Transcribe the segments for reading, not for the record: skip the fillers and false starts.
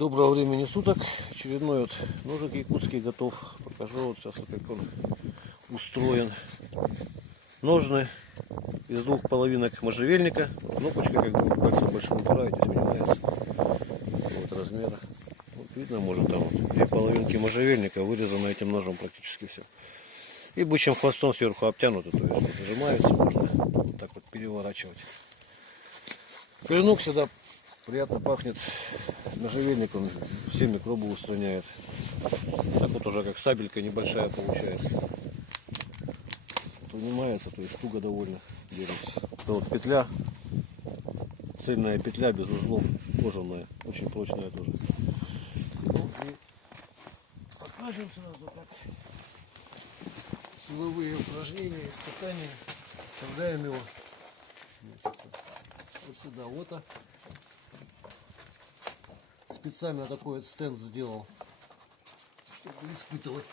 Доброго времени суток. Очередной вот ножик якутский готов. Покажу вот сейчас, как он устроен. Ножны из двух половинок можжевельника. Кнопочка, как бы пальцем большим упираетесь, мне нравится. Вот размера. Вот видно, может, там вот две половинки можжевельника вырезано этим ножом практически все. И бычьим хвостом сверху обтянуто, то есть вот нажимается, можно вот так вот переворачивать. Клинок сюда приятно пахнет, можжевельник, он все микробы устраняет. Так вот уже как сабелька небольшая получается. Вынимается, то есть туго довольно держится. Это вот петля, цельная петля без узлов, кожаная, очень прочная тоже. Ну и покажем сразу как силовые упражнения, испытания. Вставляем его вот сюда, вот. Специально такой вот стенд сделал, чтобы испытывать.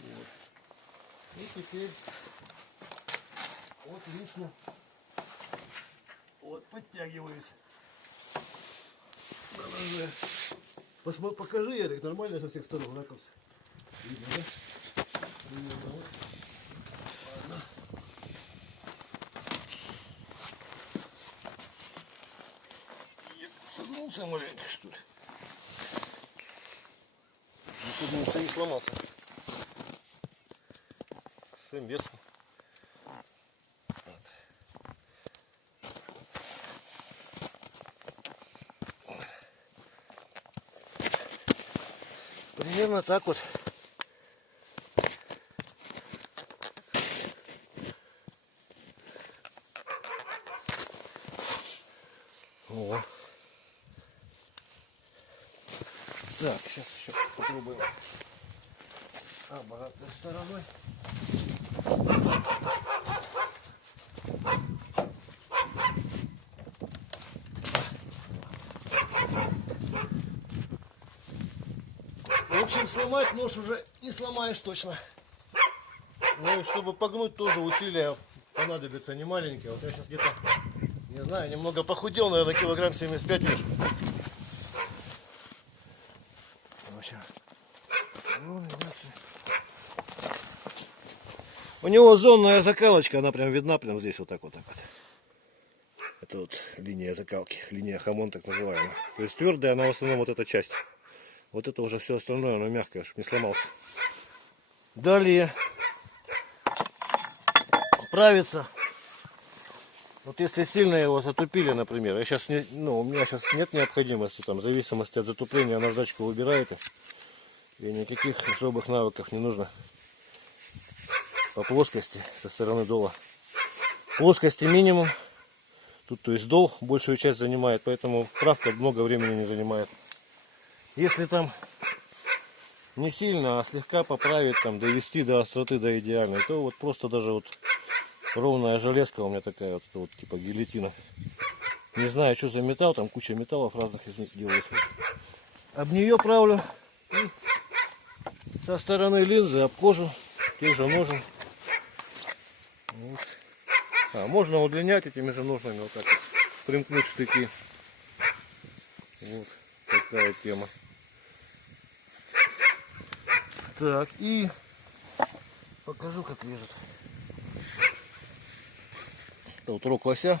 Вот. И теперь вот висну, вот подтягиваюсь. Покажи, Ярик, нормально со всех сторон ракурс. Видно, да? Видно, вот. Ладно. Согнулся маленько, что ли? Не согнулся, не сломался. Своим весом. Вот. Примерно так вот. О. Так, сейчас еще попробуем обратной стороной. В общем, сломать нож уже не сломаешь точно. Ну и чтобы погнуть, тоже усилия понадобится не маленькие. Вот я сейчас где-то, не знаю, немного похудел, наверное, килограмм 75 вешу. В общем, у него зонная закалочка, она прям видна, прям здесь вот так вот. Это вот линия закалки, линия хамон так называемая. То есть твердая, она в основном вот эта часть. Вот это уже все остальное, оно мягкое, чтобы не сломался. Далее правится. Вот если сильно его затупили, например, я сейчас не, у меня сейчас нет необходимости, там, в зависимости от затупления, наждачку выбираете. И никаких особых навыков не нужно. По плоскости со стороны дола. Плоскости минимум. Тут, то есть, дол большую часть занимает, поэтому правка много времени не занимает. Если там не сильно, а слегка поправить, там, довести до остроты, до идеальной, то вот просто даже вот ровная железка у меня такая вот типа гильотина. Не знаю, что за металл, там куча металлов разных из них делается. Об нее правлю. И со стороны линзы об кожу, тех же ножен. Вот. Можно удлинять этими же ножнами, вот так вот, примкнуть штыки. Вот такая тема. Так, и покажу, как режет. Это вот рог лося.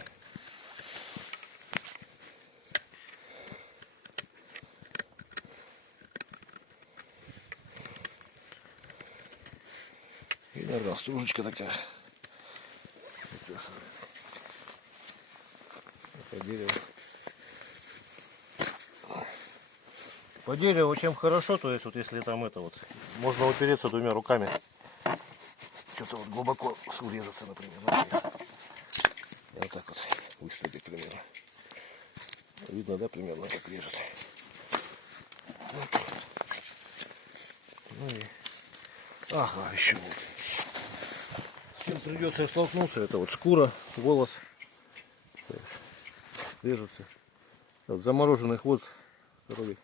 И награл, стружечка такая. Это дерево. По дереву чем хорошо, то есть вот если там это вот, можно упереться двумя руками. Что-то вот глубоко урезаться, например. Вот так вот выставить примерно. Видно, да, примерно как режет. Ну и... Ага, еще вот. С чем придется столкнуться, это вот шкура, волос. Режется. Вот замороженный хвост коровий.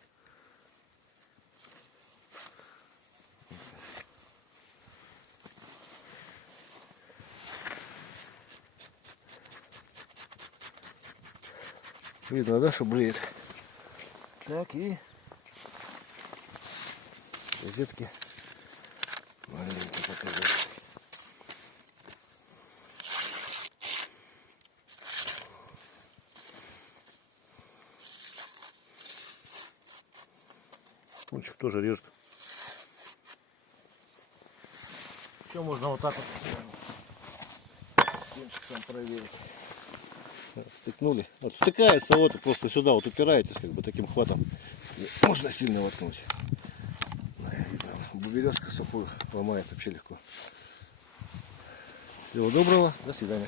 Видно, да, что блеет. Так, и розетки маленькие показать. Кончик тоже режет. Все можно вот так вот кончиком проверить. Стыкнули. Вот втыкается, вот просто сюда вот упираетесь, как бы таким хватом. И можно сильно воткнуть. Березка сухую ломает вообще легко. Всего доброго, до свидания.